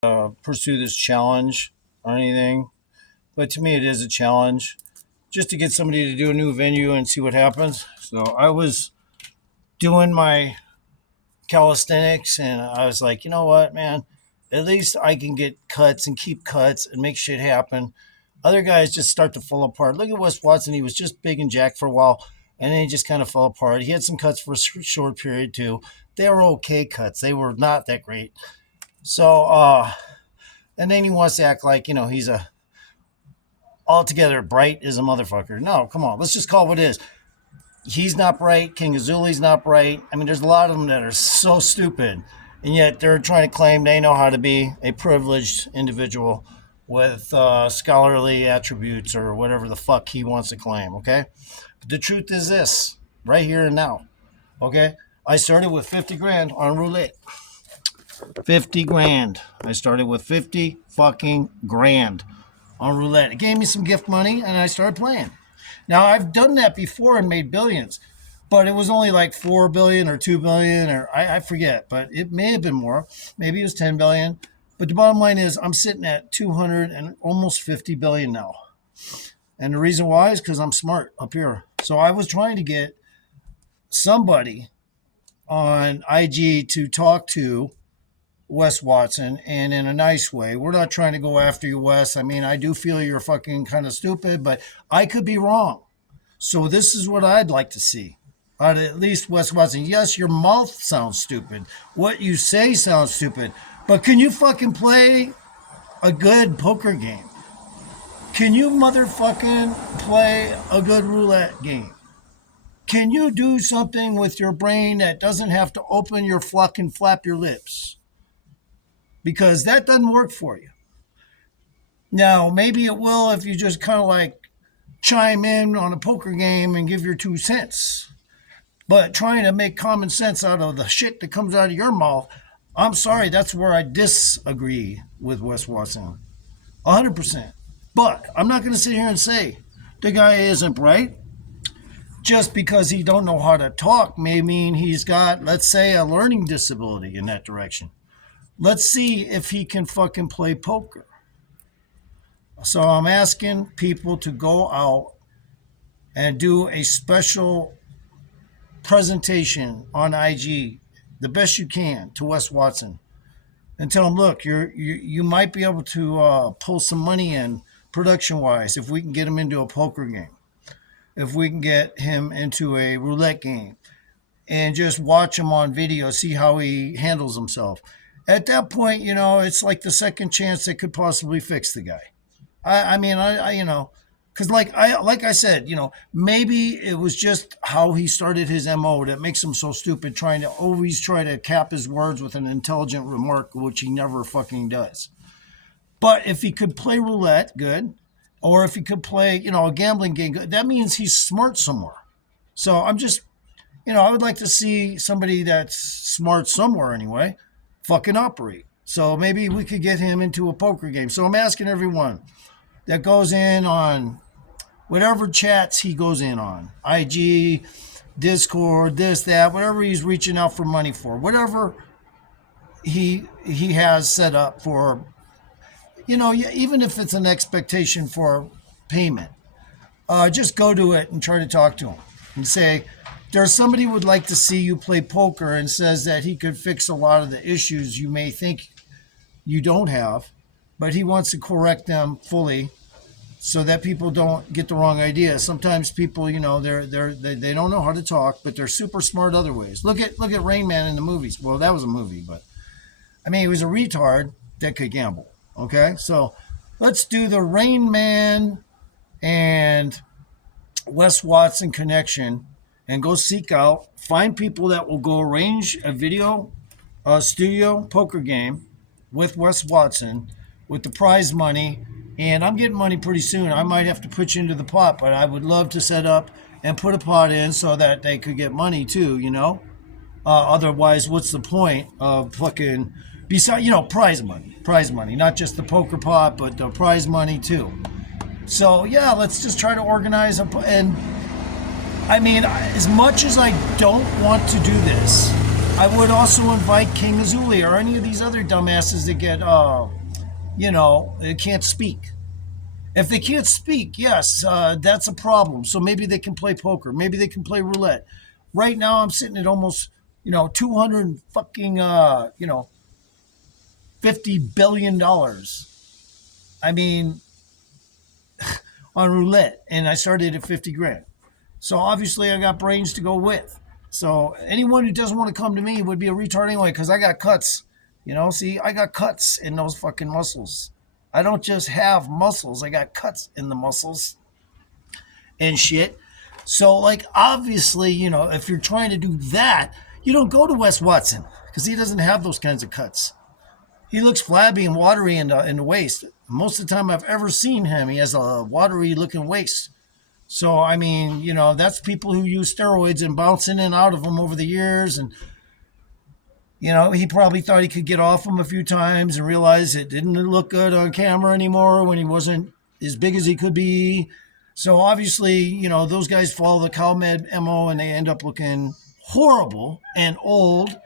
pursue this challenge or anything, but to me, it is a challenge just to get somebody to do a new venue and see what happens. So I was doing my calisthenics and I was like, you know what, man? At least I can get cuts and keep cuts and make shit happen. Other guys just start to fall apart. Look at Wes Watson. He was just big and jacked for a while and then he just kind of fell apart. He had some cuts for a short period too. They were okay cuts. They were not that great. So, and then he wants to act like, he's a altogether bright as a motherfucker. No, come on. Let's just call it what it is. He's not bright. King Azoulay's not bright. I mean, there's a lot of them that are so stupid, and yet they're trying to claim they know how to be a privileged individual with scholarly attributes or whatever the fuck he wants to claim. Okay, but the truth is this, right here and now. Okay, I started with 50 grand on roulette. 50 grand. I started with 50 fucking grand on roulette. It gave me some gift money, and I started playing. Now, I've done that before and made billions, but it was only like 4 billion or 2 billion, or I forget, but it may have been more. Maybe it was 10 billion. But the bottom line is I'm sitting at 200 and almost 50 billion now. And the reason why is because I'm smart up here. So I was trying to get somebody on IG to talk to Wes Watson, and in a nice way. We're not trying to go after you, Wes. I mean, I do feel you're fucking kind of stupid, but I could be wrong. So this is what I'd like to see. At least Wes Watson. Yes, your mouth sounds stupid. What you say sounds stupid. But can you fucking play a good poker game? Can you motherfucking play a good roulette game? Can you do something with your brain that doesn't have to open your fucking flap your lips? Because that doesn't work for you. Now, maybe it will if you just kind of like chime in on a poker game and give your 2 cents. But trying to make common sense out of the shit that comes out of your mouth, I'm sorry, that's where I disagree with Wes Watson. 100%. But I'm not going to sit here and say the guy isn't bright. Just because he don't know how to talk may mean he's got, let's say, a learning disability in that direction. Let's see if he can fucking play poker. So I'm asking people to go out and do a special presentation on IG, the best you can, to Wes Watson, and tell him, look, you might be able to pull some money in production-wise if we can get him into a poker game, if we can get him into a roulette game, and just watch him on video, see how he handles himself. At that point, it's like the second chance that could possibly fix the guy. I mean, because like I said, maybe it was just how he started his MO that makes him so stupid, trying to always try to cap his words with an intelligent remark, which he never fucking does. But if he could play roulette, good. Or if he could play, a gambling game, good, that means he's smart somewhere. So I'm just, I would like to see somebody that's smart somewhere anyway fucking operate. So maybe we could get him into a poker game. So I'm asking everyone that goes in on whatever chats he goes in on, IG, Discord, this, that, whatever he's reaching out for money for, whatever he has set up for, even if it's an expectation for payment, just go to it and try to talk to him and say, there's somebody who would like to see you play poker and says that he could fix a lot of the issues you may think you don't have, but he wants to correct them fully so that people don't get the wrong idea. Sometimes people, they don't know how to talk, but they're super smart other ways. Look at Rain Man in the movies. Well, that was a movie, but I mean, he was a retard that could gamble. Okay, so let's do the Rain Man and Wes Watson connection and go seek out, find people that will go arrange a video studio poker game with Wes Watson with the prize money. And I'm getting money pretty soon. I might have to put you into the pot, but I would love to set up and put a pot in so that they could get money too, Otherwise, what's the point of fucking, prize money, not just the poker pot, but the prize money too. So yeah, let's just try to organize and I mean, as much as I don't want to do this, I would also invite King Azoulay or any of these other dumbasses that get, they can't speak. If they can't speak, yes, that's a problem. So maybe they can play poker. Maybe they can play roulette. Right now, I'm sitting at almost, 200 fucking, $50 billion. I mean, on roulette, and I started at 50 grand. So obviously, I got brains to go with. So anyone who doesn't want to come to me would be a retard anyway, because I got cuts. See, I got cuts in those fucking muscles. I don't just have muscles, I got cuts in the muscles and shit. So, like, obviously, if you're trying to do that, you don't go to Wes Watson because he doesn't have those kinds of cuts. He looks flabby and watery in the waist. Most of the time I've ever seen him, he has a watery looking waist. So, I mean, that's people who use steroids and bounce in and out of them over the years. And, he probably thought he could get off them a few times and realized it didn't look good on camera anymore when he wasn't as big as he could be. So, obviously, those guys follow the CalMed MO and they end up looking horrible and old,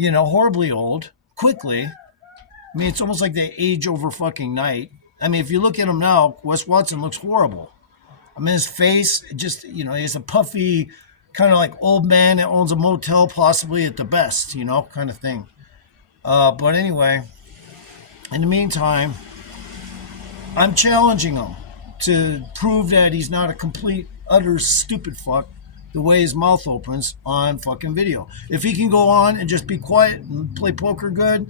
horribly old, quickly. I mean, it's almost like they age over fucking night. I mean, if you look at him now, Wes Watson looks horrible. I mean, his face, just, he has a puffy, kind of like old man that owns a motel, possibly at the best, kind of thing. But anyway, in the meantime, I'm challenging him to prove that he's not a complete, utter stupid fuck the way his mouth opens on fucking video. If he can go on and just be quiet and play poker good,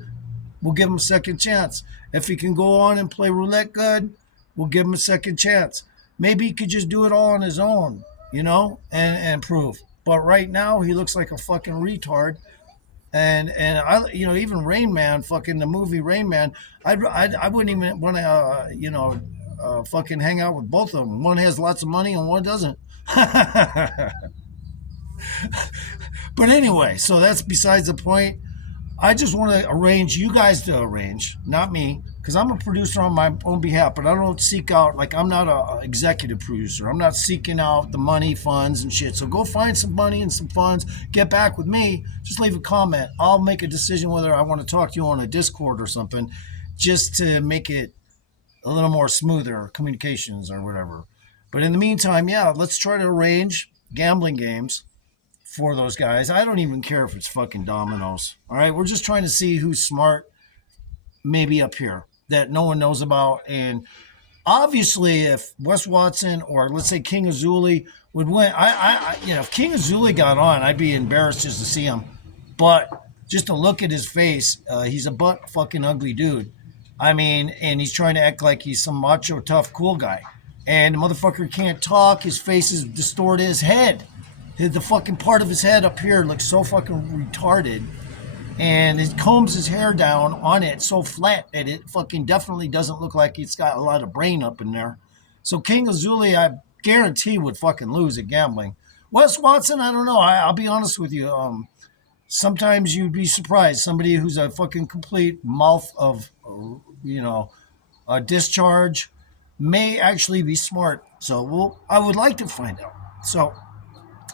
we'll give him a second chance. If he can go on and play roulette good, we'll give him a second chance. Maybe he could just do it all on his own, and prove. But right now, he looks like a fucking retard. And I, even Rain Man, fucking the movie Rain Man, I wouldn't even want to, fucking hang out with both of them. One has lots of money and one doesn't. But anyway, so that's besides the point. I just want to arrange you guys to arrange, not me, because I'm a producer on my own behalf, but I don't seek out, like, I'm not an executive producer. I'm not seeking out the money, funds, and shit. So go find some money and some funds. Get back with me. Just leave a comment. I'll make a decision whether I want to talk to you on a Discord or something, just to make it a little more smoother, communications or whatever. But in the meantime, yeah, let's try to arrange gambling games for those guys. I don't even care if it's fucking dominoes. All right, we're just trying to see who's smart, maybe up here that no one knows about. And obviously, if Wes Watson or let's say King Azoulay would win, if King Azoulay got on, I'd be embarrassed just to see him. But just to look at his face, he's a butt fucking ugly dude. I mean, and he's trying to act like he's some macho, tough, cool guy. And the motherfucker can't talk. His face is distorted. His head, the fucking part of his head up here looks so fucking retarded. And it combs his hair down on it so flat that it fucking definitely doesn't look like it's got a lot of brain up in there. So King Azoulay, I guarantee, would fucking lose at gambling. Wes Watson, I don't know. I'll be honest with you. Sometimes you'd be surprised. Somebody who's a fucking complete mouth of, a discharge may actually be smart. So I would like to find out. So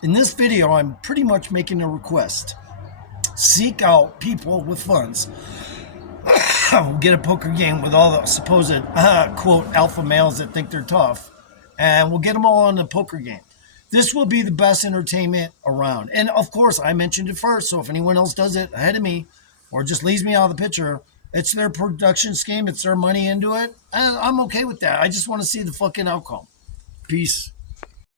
in this video, I'm pretty much making a request. Seek out people with funds. We'll get a poker game with all the supposed, quote, alpha males that think they're tough. And we'll get them all on the poker game. This will be the best entertainment around. And of course, I mentioned it first. So if anyone else does it ahead of me or just leaves me out of the picture, it's their production scheme. It's their money into it. And I'm okay with that. I just want to see the fucking outcome. Peace.